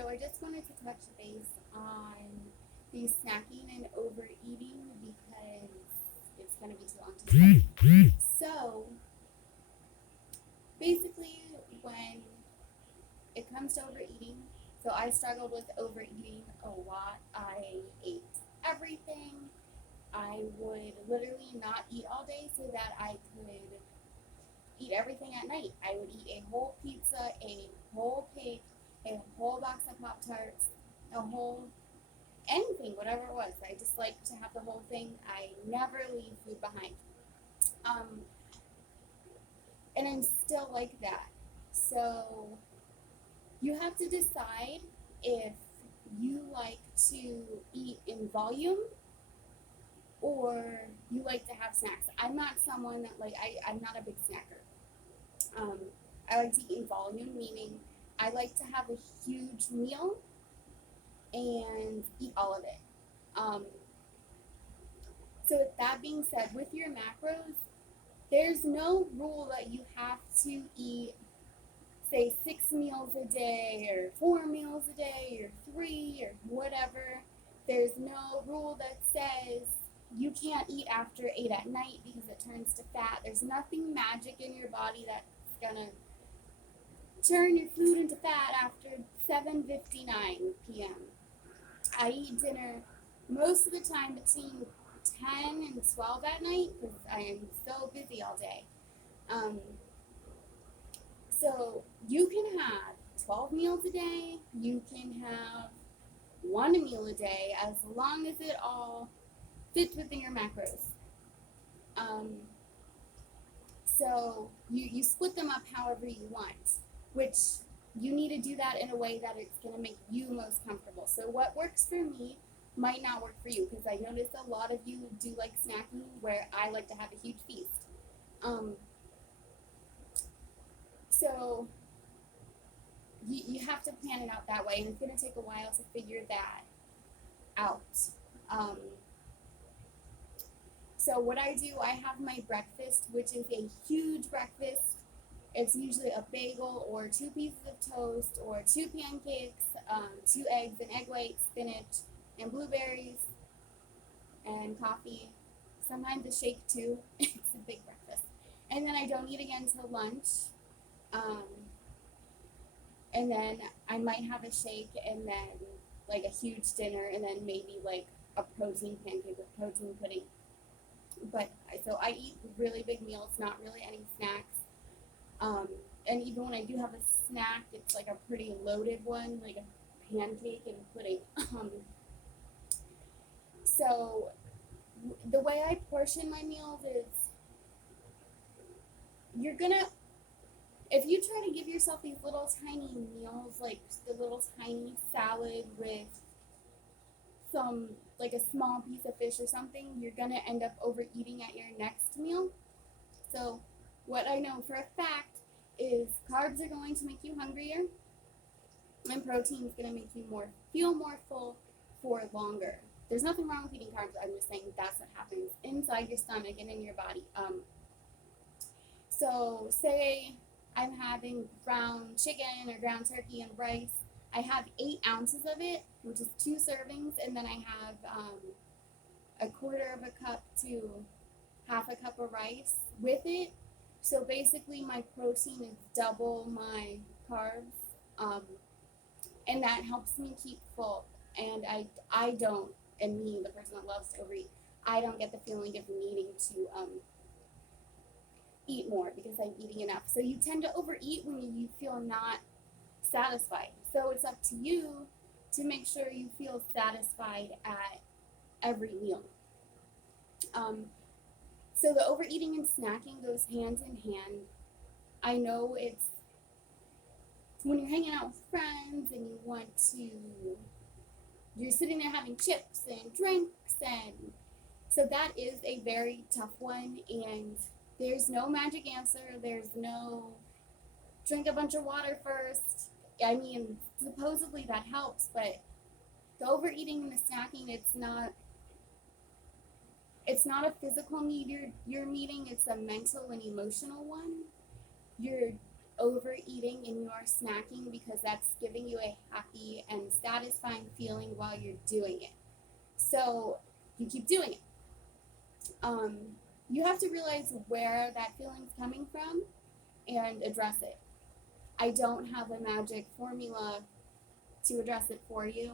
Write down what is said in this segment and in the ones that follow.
So I just wanted to touch base on the snacking and overeating because it's going to be too long to say. So basically, when it comes to overeating, so I struggled with overeating a lot. I ate everything. I would literally not eat all day so that I could eat everything at night. I would eat a whole pizza, a whole cake, a whole box of Pop Tarts, a whole anything, whatever it was. I just like to have the whole thing. I never leave food behind. Um, and I'm still like that. So you have to decide if you like to eat in volume or you like to have snacks. I'm not someone that I'm not a big snacker. Um, I like to eat in volume, meaning I like to have a huge meal and eat all of it. Um, so with that being said, with your macros, there's no rule that you have to eat, say, 6 meals a day or 4 meals a day or 3 or whatever. There's no rule that says you can't eat after 8 at night because it turns to fat. There's nothing magic in your body that's gonna turn your food into fat after 7:59 p.m. I eat dinner most of the time between 10 and 12 at night because I am so busy all day. Um, so you can have 12 meals a day, you can have 1 meal a day as long as it all fits within your macros. Um, so you split them up however you want, which you need to do that in a way that it's going to make you most comfortable. So what works for me might not work for you because I notice a lot of you do like snacking where I like to have a huge feast. Um, so you have to plan it out that way, and it's going to take a while to figure that out. Um, so what I do, I have my breakfast, which is a huge breakfast. It's usually a bagel or 2 pieces of toast or 2 pancakes, 2 eggs and egg whites, spinach, and blueberries, and coffee. Sometimes a shake too. It's a big breakfast. And then I don't eat again till lunch. Um, and then I might have a shake and then like a huge dinner and then maybe like a protein pancake with protein pudding. But so I eat really big meals, not really any snacks. Um, and even when I do have a snack, it's like a pretty loaded one, like a pancake and pudding. So the way I portion my meals is you're gonna, if you try to give yourself these little tiny meals, like the little tiny salad with some, like a small piece of fish or something, you're gonna end up overeating at your next meal. So what I know for a fact is carbs are going to make you hungrier and protein is going to make you feel more full for longer. There's nothing wrong with eating carbs. I'm just saying that's what happens inside your stomach and in your body. So say I'm having ground chicken or ground turkey and rice. I have 8 ounces of it, which is 2 servings, and then I have a quarter of a cup to half a cup of rice with it. So basically, my protein is double my carbs, um, and that helps me keep full. And I don't, and me, the person that loves to overeat, I don't get the feeling of needing to eat more because I'm eating enough. So you tend to overeat when you feel not satisfied. So it's up to you to make sure you feel satisfied at every meal. Um, so the overeating and snacking goes hand in hand. I know it's when you're hanging out with friends and you're sitting there having chips and drinks, and so that is a very tough one, and there's no magic answer. There's no drink a bunch of water first. I mean, supposedly that helps, but the overeating and the snacking, it's not a physical need you're meeting, it's a mental and emotional one. You're overeating and you are snacking because that's giving you a happy and satisfying feeling while you're doing it. So you keep doing it. You have to realize where that feeling's coming from and address it. I don't have a magic formula to address it for you.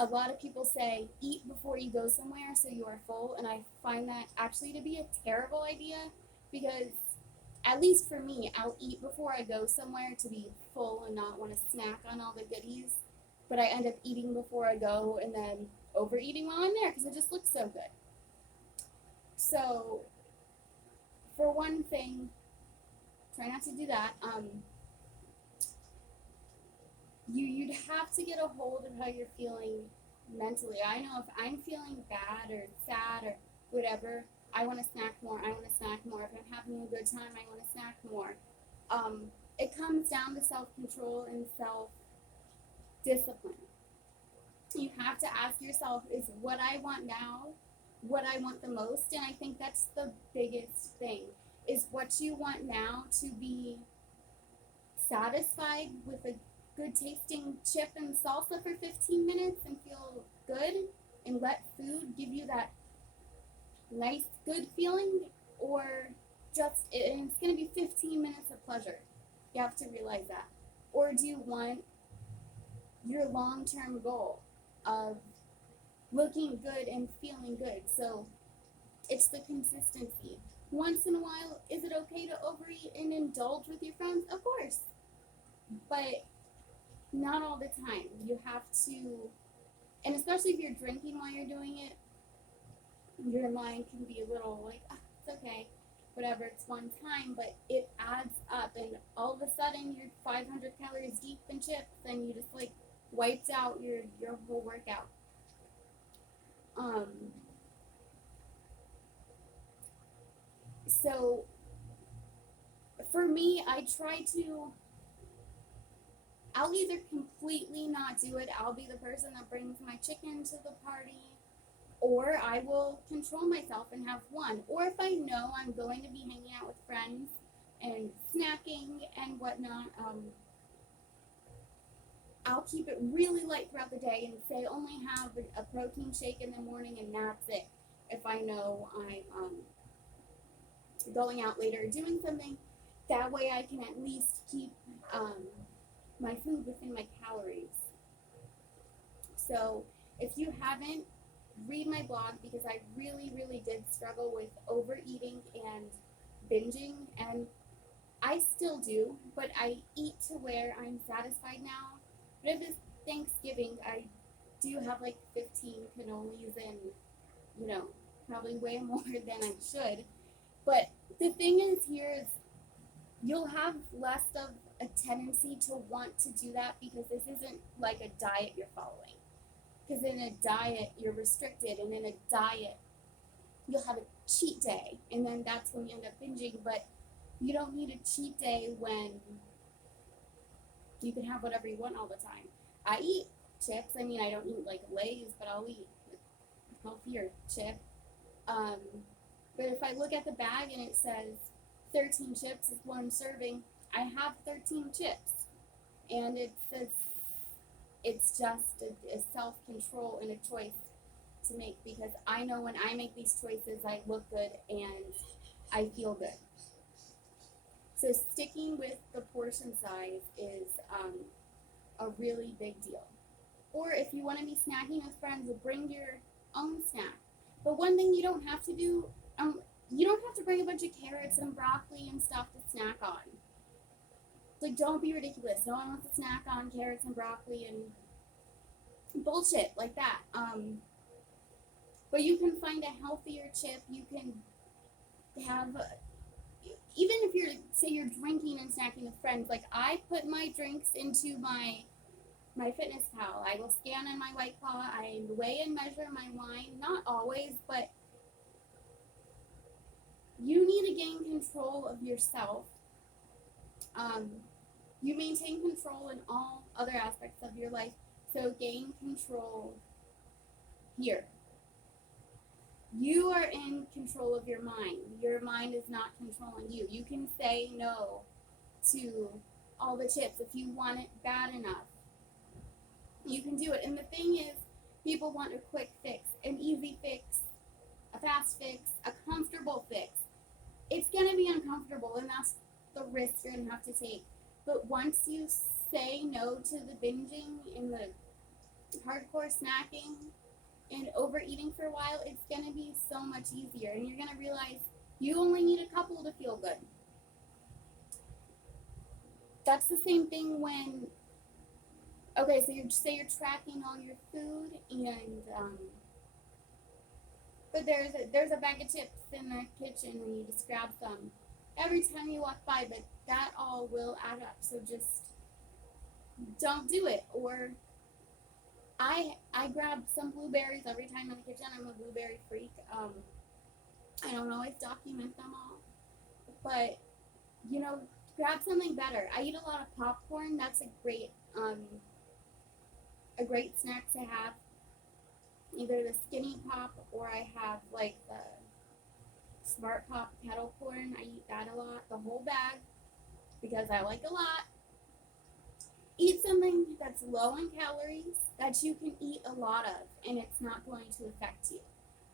A lot of people say eat before you go somewhere so you are full, and I find that actually to be a terrible idea because, at least for me, I'll eat before I go somewhere to be full and not want to snack on all the goodies, but I end up eating before I go and then overeating while I'm there because it just looks so good. So, for one thing, try not to do that. You'd have to get a hold of how you're feeling mentally. I know if I'm feeling bad or sad or whatever, I want to snack more. I want to snack more. If I'm having a good time, I want to snack more. It comes down to self-control and self-discipline. You have to ask yourself, is what I want now what I want the most? And I think that's the biggest thing, is what you want now to be satisfied with a good tasting chip and salsa for 15 minutes and feel good and let food give you that nice good feeling, or just and it's going to be 15 minutes of pleasure. You have to realize that. Or do you want your long-term goal of looking good and feeling good? So it's the consistency. Once in a while, is it okay to overeat and indulge with your friends? Of course. But not all the time. You have to, and especially if you're drinking while you're doing it, your mind can be a little like, it's okay, whatever, it's one time, but it adds up, and all of a sudden you're 500 calories deep in chips, and you just like wiped out your whole workout. So for me, I'll either completely not do it. I'll be the person that brings my chicken to the party, or I will control myself and have one. Or if I know I'm going to be hanging out with friends and snacking and whatnot, I'll keep it really light throughout the day and say only have a protein shake in the morning and that's it. If I know I'm going out later doing something, that way I can at least keep my food within my calories. So if you haven't, read my blog, because I really, really did struggle with overeating and binging, and I still do, but I eat to where I'm satisfied now. But if it's Thanksgiving, I do have like 15 cannolis and, probably way more than I should. But the thing is here is you'll have less of a tendency to want to do that because this isn't like a diet you're following. Because in a diet, you're restricted, and in a diet, you'll have a cheat day, and then that's when you end up binging. But you don't need a cheat day when you can have whatever you want all the time. I eat chips. I mean, I don't eat like Lay's, but I'll eat a healthier chip. But if I look at the bag and it says 13 chips is one serving, I have 13 chips. And it says it's just a self-control and a choice to make, because I know when I make these choices, I look good and I feel good. So sticking with the portion size is a really big deal. Or if you want to be snacking with friends, bring your own snack. But one thing you don't have to do, you don't have to bring a bunch of carrots and broccoli and stuff to snack on. Like, don't be ridiculous. No one wants to snack on carrots and broccoli and bullshit like that. But you can find a healthier chip. You can have, even if say you're drinking and snacking with friends, like I put my drinks into my Fitness Pal. I will scan in my White Claw. I weigh and measure my wine. Not always, but you need to gain control of yourself. You maintain control in all other aspects of your life, so gain control here. You are in control of your mind. Your mind is not controlling you. You can say no to all the chips. If you want it bad enough, you can do it. And the thing is, people want a quick fix, an easy fix, a fast fix, a comfortable fix. It's going to be uncomfortable, and that's the risk you're going to have to take. But once you say no to the binging and the hardcore snacking and overeating for a while, it's going to be so much easier. And you're going to realize you only need a couple to feel good. That's the same thing when, okay, so you're tracking all your food, and but there's a bag of chips in the kitchen and you just grab some every time you walk by, but that all will add up. So just don't do it. Or I grab some blueberries every time in the kitchen. I'm a blueberry freak. I don't always document them all, but grab something better. I eat a lot of popcorn. That's a great snack to have. Either the skinny pop, or I have like the Smart Pop kettle corn. I eat that a lot, the whole bag, because I like a lot. Eat something that's low in calories that you can eat a lot of, and it's not going to affect you.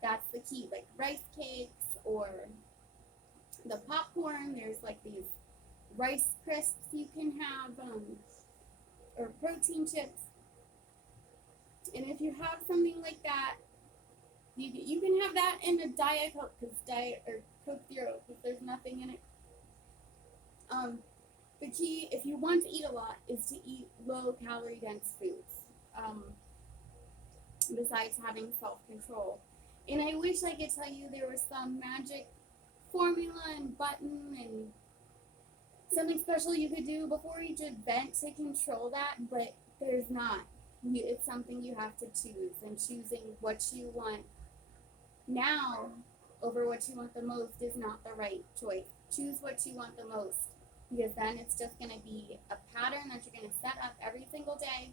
That's the key. Like rice cakes or the popcorn. There's like these rice crisps you can have, or protein chips. And if you have something like that, you can have that in a Diet Coke, or Coke Zero, because there's nothing in it. The key, if you want to eat a lot, is to eat low calorie dense foods. Besides having self-control. And I wish I could tell you there was some magic formula and button and something special you could do before each event to control that, but there's not. It's something you have to choose, and choosing what you want now over what you want the most is not the right choice. Choose what you want the most, because then it's just going to be a pattern that you're going to set up every single day,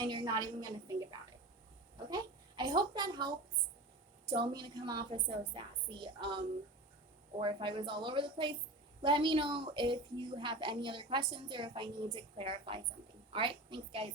and you're not even going to think about it. Okay? I hope that helps. Don't mean to come off as so sassy, or if I was all over the place. Let me know if you have any other questions or if I need to clarify something. All right? Thanks, guys.